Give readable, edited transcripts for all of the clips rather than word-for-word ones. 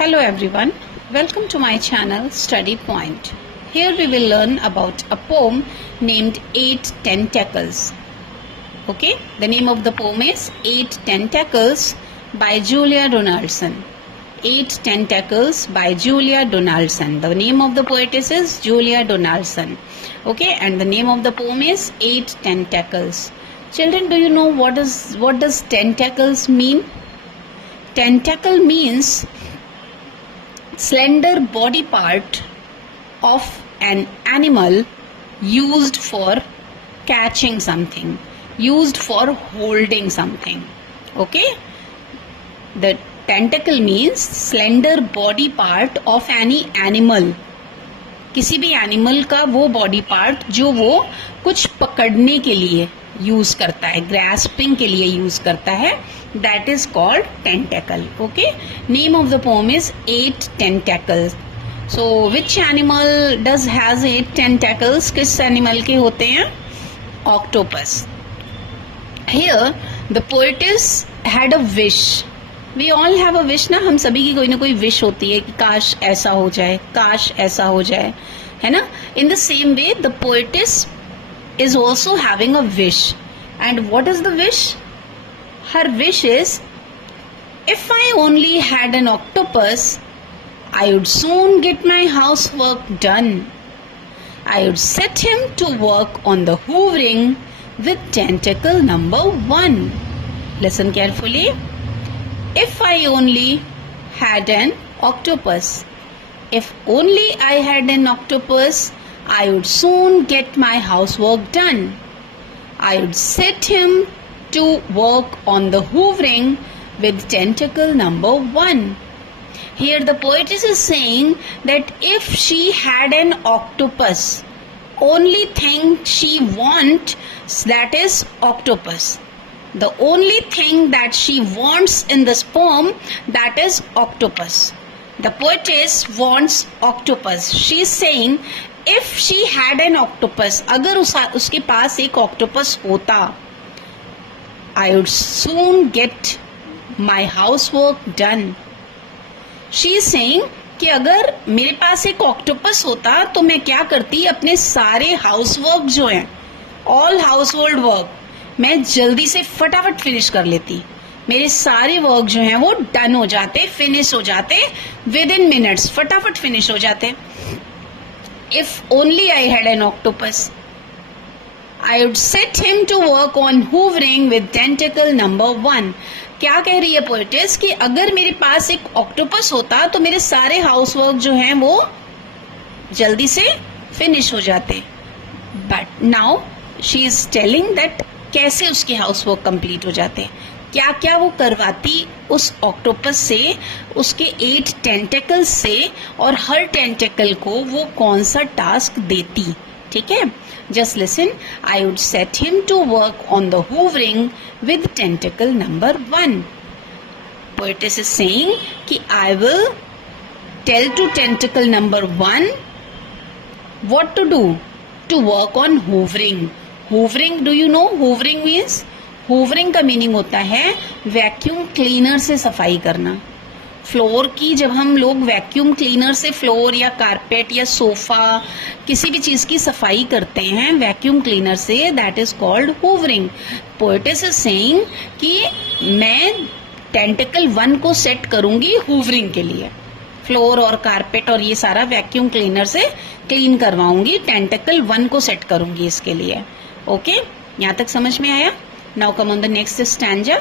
Hello everyone, welcome to my channel Study Point. Here we will learn about a poem named Eight Tentacles. Okay, the name of the poem is Eight Tentacles by Julia Donaldson. Eight Tentacles by Julia Donaldson. The name of the poetess is Julia Donaldson. Okay, and the name of the poem is Eight Tentacles. Children, do you know what does tentacles mean? Tentacle means slender body part of an animal used for catching something, used for holding something. Okay, the tentacle means slender body part of any animal. किसी भी animal का वो body part जो वो कुछ पकड़ने के लिए यूज करता है, ग्रास्पिंग के लिए यूज करता है, that is called tentacle. Okay, name of the poem is eight tentacles. So which animal does has eight tentacles? किस एनिमल के होते हैं? Octopus. Here the poetess had a wish. We all have a wish ना, हम सभी की कोई ना कोई विश होती है कि काश ऐसा हो जाए, काश ऐसा हो जाए, है ना. In the same way the poetess is also having a wish. And what is the wish? Her wish is, if I only had an octopus, I would soon get my housework done. I would set him to work on the hoovering with tentacle number 1. Listen carefully. If I only had an octopus. If only I had an octopus, I would soon get my housework done. I would set him to work on the hoovering with tentacle number 1. Here the poetess is saying that if she had an octopus, only thing she wants, that is octopus. The only thing that she wants in this poem, that is octopus. The poetess wants octopus. She is saying, if she had an octopus, अगर उसके पास एक octopus होता, I would soon get my housework done. She is saying कि अगर मेरे पास एक octopus होता तो मैं क्या करती, अपने सारे housework जो हैं, all household work, मैं जल्दी से फटाफट फिनिश कर लेती. मेरे सारे वर्क जो हैं वो डन हो जाते, फिनिश हो जाते, विद इन मिनट्स फटाफट फिनिश हो जाते. If only I had an octopus, I would set him to work on hoovering with tentacle number 1. क्या कह रही है पोएटेस कि अगर मेरे पास एक ऑक्टोपस होता तो मेरे सारे हाउसवर्क जो हैं वो जल्दी से फिनिश हो जाते. But now she is telling that कैसे उसके हाउसवर्क कंप्लीट हो जाते, क्या क्या वो करवाती उस ऑक्टोपस से, उसके 8 टेंटेकल्स से, और हर टेंटेकल को वो कौन सा टास्क देती. ठीक है, just listen. I would set him to work on the hovering with tentacle number 1. पोएटेस इज सेइंग कि I will tell to tentacle number 1 what to do, to work on hovering. Hovering, do you know hovering means? Hovering का meaning होता है vacuum cleaner से सफाई करना. Floor की, जब हम लोग वैक्यूम क्लीनर से फ्लोर या कारपेट या सोफा किसी भी चीज की सफाई करते हैं वैक्यूम क्लीनर से, that is called hovering. Poetess is saying कि मैं टेंटिकल 1 को सेट करूंगी होवरिंग के लिए. फ्लोर और कारपेट और ये सारा वैक्यूम क्लीनर से क्लीन करवाऊंगी, टेंटिकल 1 को सेट करूंगी इसके लिए. ओके, यहां तक समझ में आया? Now come on the next stanza.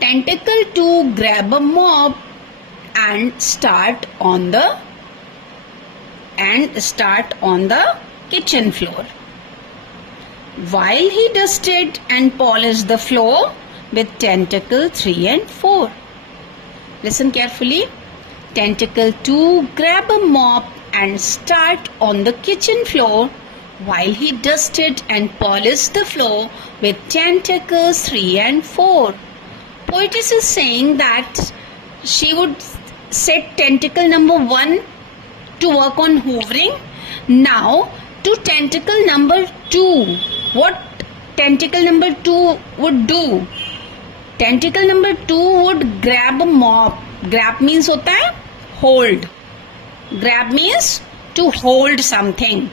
Tentacle 2 grab a mop and start on the kitchen floor. While he dusted and polished the floor with tentacle 3 and 4. Listen carefully. Tentacle 2 grab a mop and start on the kitchen floor while he dusted and polished the floor with tentacles 3 and 4. Poetess is saying that she would set tentacle number 1 to work on hoovering. Now to tentacle number 2. What tentacle number 2 would do? Tentacle number 2 would grab mop. Grab means होता है hold. Grab means to hold something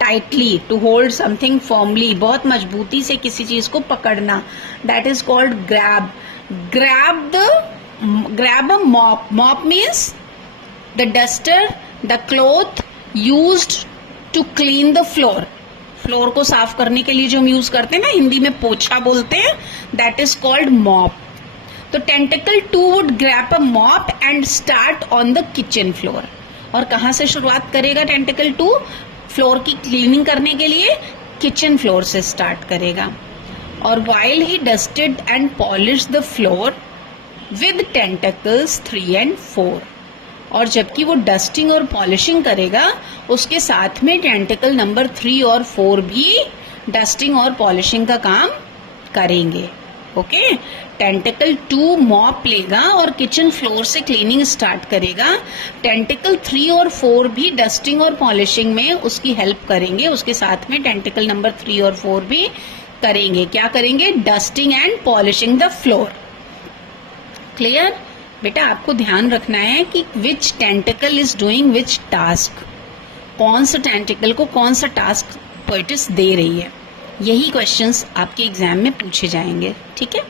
tightly, to hold something formally, बहुत मजबूती से किसी चीज को पकड़ना. That is called grab. Grab a mop. Mop means the duster, the cloth used to clean the floor. Floor को साफ करने के लिए जो हम यूज करते हैं ना, हिंदी में पोछा बोलते हैं, दैट इज कॉल्ड मॉप. तो tentacle 2 would grab a mop and start on the kitchen floor. और कहां से शुरुआत करेगा टेंटिकल 2? फ्लोर की क्लीनिंग करने के लिए किचन फ्लोर से स्टार्ट करेगा. और while he dusted and polished the floor with tentacles 3 and 4. और जबकि वो डस्टिंग और पॉलिशिंग करेगा, उसके साथ में टेंटिकल नंबर 3 और 4 भी डस्टिंग और पॉलिशिंग का काम करेंगे. ओके. टेंटिकल 2 मॉप लेगा और किचन फ्लोर से क्लीनिंग स्टार्ट करेगा. टेंटिकल 3 और 4 भी डस्टिंग और पॉलिशिंग में उसकी हेल्प करेंगे. उसके साथ में टेंटिकल नंबर 3 और 4 भी करेंगे. क्या करेंगे? Dusting and polishing the floor. Clear? बेटा आपको ध्यान रखना है कि which tentacle is doing which task. कौन सा टेंटिकल को कौन सा टास्क पोएटिस दे रही है. यही क्वेश्चंस आपके एग्जाम में पूछे जाएंगे. ठीक है.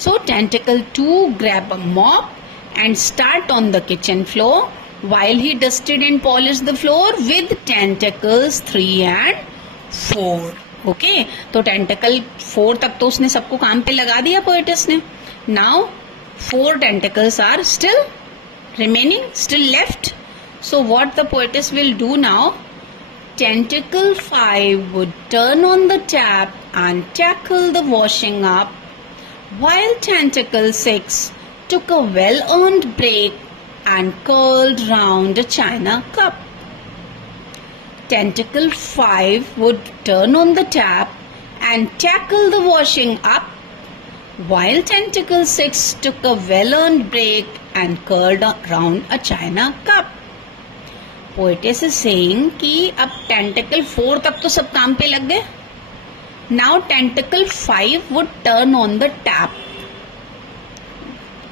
So tentacle 2 grab a mop and start on the kitchen floor while he dusted and polished the floor with tentacles 3 and 4. Okay. तो टेंटिकल 4 तक तो उसने सबको काम पे लगा दिया पोएटिस ने. Now 4 tentacles are still remaining, still left. So what the poetess will do now? Tentacle 5 would turn on the tap and tackle the washing up, while Tentacle 6 took a well-earned break and curled round a china cup. Tentacle 5 would turn on the tap and tackle the washing up, while Tentacle 6 took a well-earned break and curled around a china cup. Poetess is saying कि अब Tentacle 4 तक तो सब काम पे लग गए. Now Tentacle 5 would turn on the tap.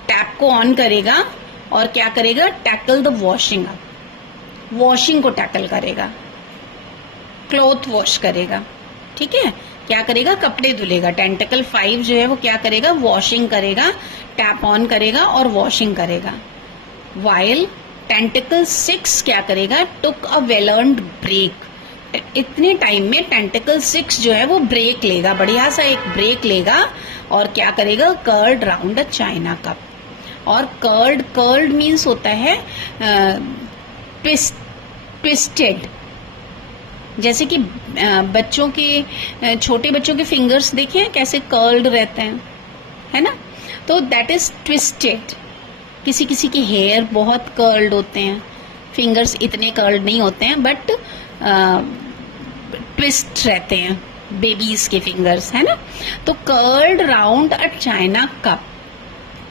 Tap को ऑन करेगा और क्या करेगा? Tackle the washing up. Washing को टैकल करेगा, क्लॉथ वॉश करेगा. ठीक है. क्या करेगा? कपड़े धुलेगा. टेंटिकल 5 जो है वो क्या करेगा? वॉशिंग करेगा. टैप ऑन करेगा और वॉशिंग करेगा. वाइल टेंटिकल 6 क्या करेगा? टुक अ वेल अर्न्ड ब्रेक. इतने टाइम में टेंटिकल 6 जो है वो ब्रेक लेगा, बढ़िया सा एक ब्रेक लेगा. और क्या करेगा? Curled round a China cup. और कर्ल्ड मीन्स होता है ट्विस्टेड. जैसे कि बच्चों के, छोटे बच्चों के फिंगर्स देखिए कैसे कर्ल्ड रहते हैं, है ना. तो दैट इज ट्विस्टेड. किसी किसी के हेयर बहुत कर्ल्ड होते हैं, फिंगर्स इतने कर्ल्ड नहीं होते हैं, बट ट्विस्ट रहते हैं बेबीज के फिंगर्स, है ना. तो curled round a China cup.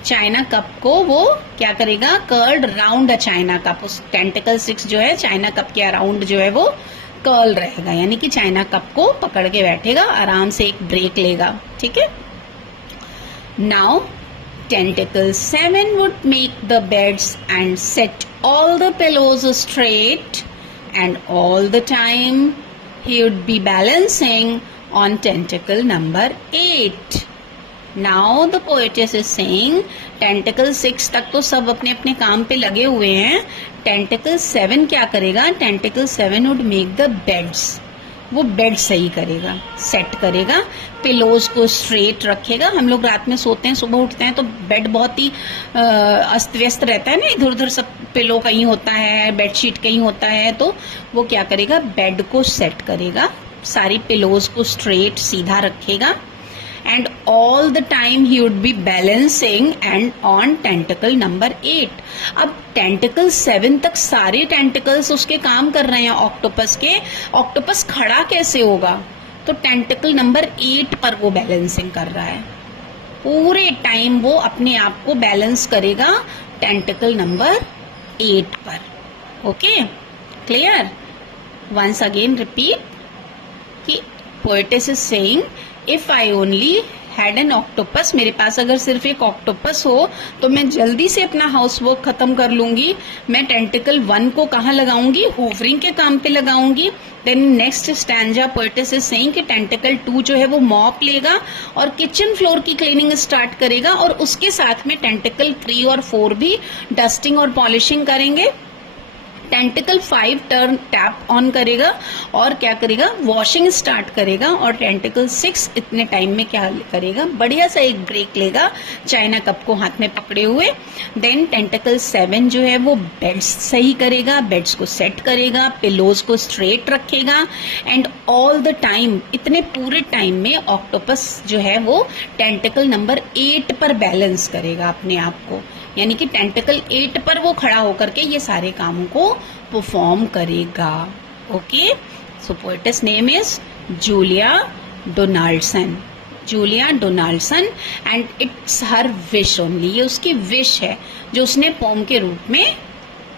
China cup को वो क्या करेगा? Curled round a China cup. उस टेंटिकल 6 जो है चाइना कप के अराउंड जो है वो कर्ल रहेगा, यानी कि चाइना कप को पकड़ के बैठेगा, आराम से एक ब्रेक लेगा. ठीक है. Now tentacle 7 would make the beds and set all the pillows straight, and all the time he would be balancing on tentacle number 8. Now the poet's is saying tentacle 6 तक तो सब अपने अपने काम पे लगे हुए हैं. टेंटिकल 7 क्या करेगा? Tentacle 7 would make the beds. वो बेड सही करेगा, सेट करेगा, पिलोज को स्ट्रेट रखेगा. हम लोग रात में सोते हैं, सुबह उठते हैं तो बेड बहुत ही अस्त व्यस्त रहता है ना, इधर उधर सब पिलो कहीं होता है, बेडशीट कहीं होता है. तो वो क्या करेगा? बेड को सेट करेगा, सारी पिलोज को स्ट्रेट सीधा रखेगा. and all the time he would be balancing and on tentacle number 8. अब tentacle 7 तक सारे tentacles उसके काम कर रहे हैं ऑक्टोपस के. ऑक्टोपस खड़ा कैसे होगा? तो tentacle नंबर 8 पर वो बैलेंसिंग कर रहा है. पूरे टाइम वो अपने आप को बैलेंस करेगा tentacle नंबर 8 पर. Okay, clear? Once again repeat कि poetess is saying if I only had an octopus, मेरे पास अगर सिर्फ एक ऑक्टोपस हो तो मैं जल्दी से अपना हाउस वर्क खत्म कर लूंगी। मैं टेंटिकल 1 को कहाँ लगाऊंगी? होवरिंग के काम पे लगाऊंगी। Then next stanza poetess is saying कि टेंटिकल 2 जो है वो मॉप लेगा और किचन फ्लोर की क्लीनिंग स्टार्ट करेगा, और उसके साथ में टेंटिकल 3 और 4 भी डस्टिंग और पॉलिशिंग करेंगे। टेंटिकल 5 टर्न टैप ऑन करेगा और क्या करेगा? वॉशिंग स्टार्ट करेगा। और टेंटिकल 6 इतने टाइम में क्या करेगा? बढ़िया सा एक ब्रेक लेगा चाइना कप को हाथ में पकड़े हुए। देन टेंटिकल 7 जो है वो बेड्स सही करेगा, बेड्स को सेट करेगा, पिलोज को स्ट्रेट रखेगा। एंड ऑल द टाइम, इतने पूरे टाइम में ऑक्टोपस जो है वो टेंटिकल नंबर 8 पर बैलेंस करेगा अपने आप को, यानी कि टेंटिकल 8 पर वो खड़ा होकर के ये सारे कामों को परफॉर्म करेगा। Okay, so poet's name is Julia Donaldson. Julia Donaldson, and it's her wish only, ये उसकी विश है जो उसने पोम के रूप में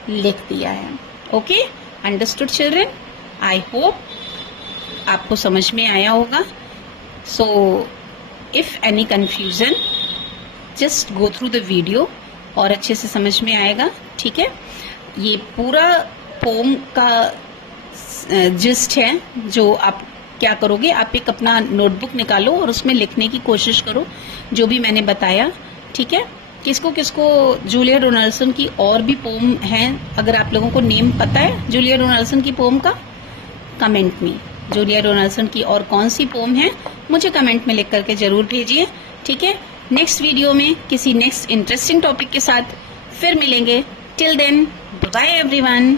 लिख दिया है। Okay, understood children? I hope आपको समझ में आया होगा। So if any confusion, just go through the video और अच्छे से समझ में आएगा। ठीक है, ये पूरा पोम का जिस्ट है। जो आप क्या करोगे, आप एक अपना नोटबुक निकालो और उसमें लिखने की कोशिश करो जो भी मैंने बताया। ठीक है, किसको किसको जूलिया डोनाल्डसन की और भी पोम है, अगर आप लोगों को नेम पता है जूलिया डोनाल्डसन की पोम का, कमेंट में जूलिया डोनाल्डसन की और कौन सी पोम है मुझे कमेंट में लिख करके जरूर भेजिए। ठीक है, नेक्स्ट वीडियो में किसी नेक्स्ट इंटरेस्टिंग टॉपिक के साथ फिर मिलेंगे। Till then, bye everyone.